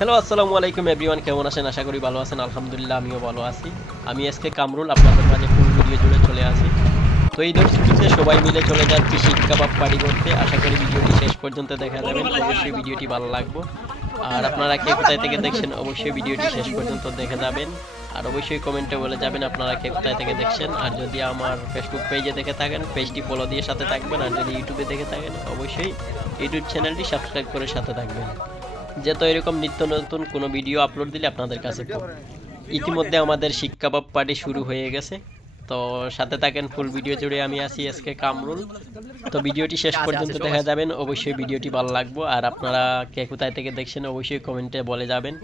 Hello আসসালামু আলাইকুম everyone, কেমন আছেন? আশা করি ভালো আছেন। আলহামদুলিল্লাহ আমিও ভালো আছি। আমি আজকে কামরুল আপনাদের মাঝে ফুল ভিডিও জুড়ে চলে আসি। তো ঈদের ছুটিতে সবাই মিলে চলে যাচ্ছি শিক কাবাব পার্টি করতে। আশা করি ভিডিওটি শেষ পর্যন্ত দেখা যাবেন, অবশ্যই ভিডিওটি ভালো লাগবে। আর আপনারা কে কোথায় থেকে দেখছেন অবশ্যই ভিডিওটি শেষ পর্যন্ত দেখে যাবেন। আর অবশ্যই কমেন্টে বলে যাবেন আপনারা কে কোথায় থেকে দেখছেন। আর যদি আমার ফেসবুক পেজে দেখে থাকেন পেজটি ফলো দিয়ে সাথে থাকবেন। আর যদি ইউটিউবে দেখে থাকেন অবশ্যই ইউটিউব চ্যানেলটি সাবস্ক্রাইব করে সাথে থাকবেন, যেহেতু এরকম নিত্য নতুন কোনো ভিডিও আপলোড দিলে আপনাদের কাছে ইতিমধ্যে আমাদের শিক কাবাব পার্টি শুরু হয়ে গেছে। তো সাথে থাকেন, ফুল ভিডিও জুড়ে আমি আছি আজকে কামরুল। তো ভিডিওটি শেষ পর্যন্ত দেখা যাবেন, অবশ্যই ভিডিওটি ভালো লাগবে। আর আপনারা কে কোথায় থেকে দেখছেন অবশ্যই কমেন্টে বলে যাবেন।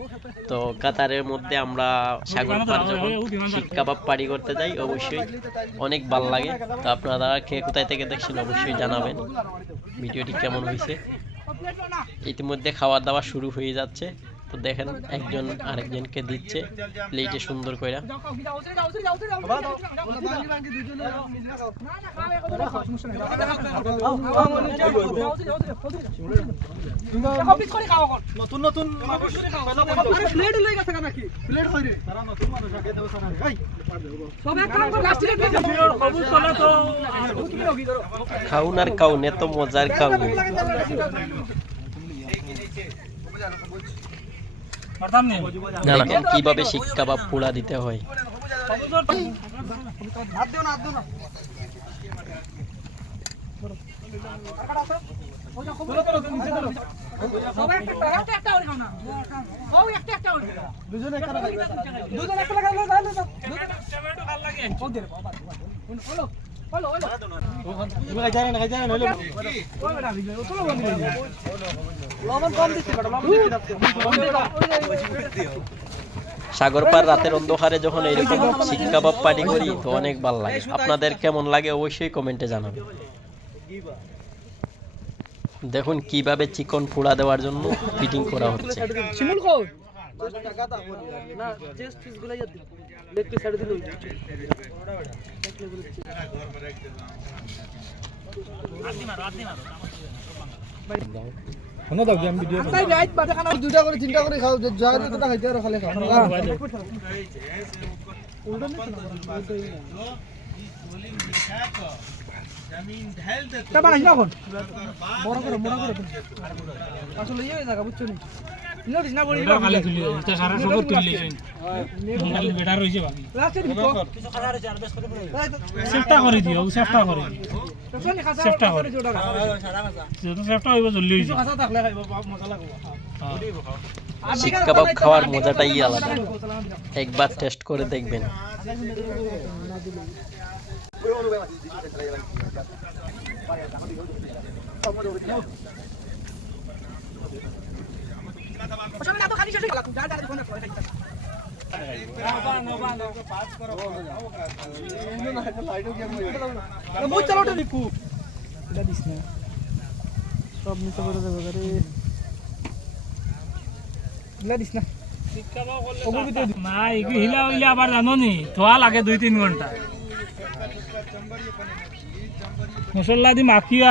তো কাতারের মধ্যে আমরা সাগর পার যখন শিক কাবাব পার্টি করতে যাই অবশ্যই অনেক ভালো লাগে। তো আপনারা কে কোথায় থেকে দেখছেন অবশ্যই জানাবেন ভিডিওটি কেমন হয়েছে। ইতিমধ্যে খাওয়া দাওয়া শুরু হয়ে যাচ্ছে। তো দেখেন একজন আরেকজনকে দিচ্ছে প্লেটে সুন্দর করে। খাউন আর খাউন, এত মজার খাউন। দেখেন কিভাবে শিক কাবাব পোড়া দিতে হয়। সাগর পার রাতের অন্ধকারে যখন এইরকম শিক কাবাব পার্টি করি তো অনেক ভালো লাগে। আপনাদের কেমন লাগে অবশ্যই কমেন্টে জানাবেন। দেখুন কিভাবে চিকন পোড়া দেওয়ার জন্য ফিটিং করা হচ্ছে। দুটা করে তিনটা করে খাও, জায়গা তো খাইতে আর খালে খাও। বড় করে আসলে ইয়ে জায়গা বুঝছো নি না বলি না খালি তুলি এটা সারা সব তুলিছেন মোবাইল বেটার হইছে বাকি লাস্টের ভিতর কিছু খারাপ হইছে আর বেশ করে সেফটা করে দিও, সেফটা করে সেফটা করে সারা মাসা যেটা সেফটা হইব জলদি হইছে খাসা থাকলে খাইব মজা লাগবে। শিক কাবাব খাওয়ার মজাটাই আলাদা, একবার টেস্ট করে দেখবেন। সব নিতে পারে দিস না না এগুলো হিলা হইলে আবার জানো নি ধোয়া লাগে 2-3 ঘন্টা। মশলা দি মাখিয়া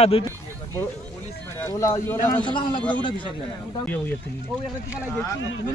ওলা ইওলা মশলা লাগবে ওটা বিষয় না। দুই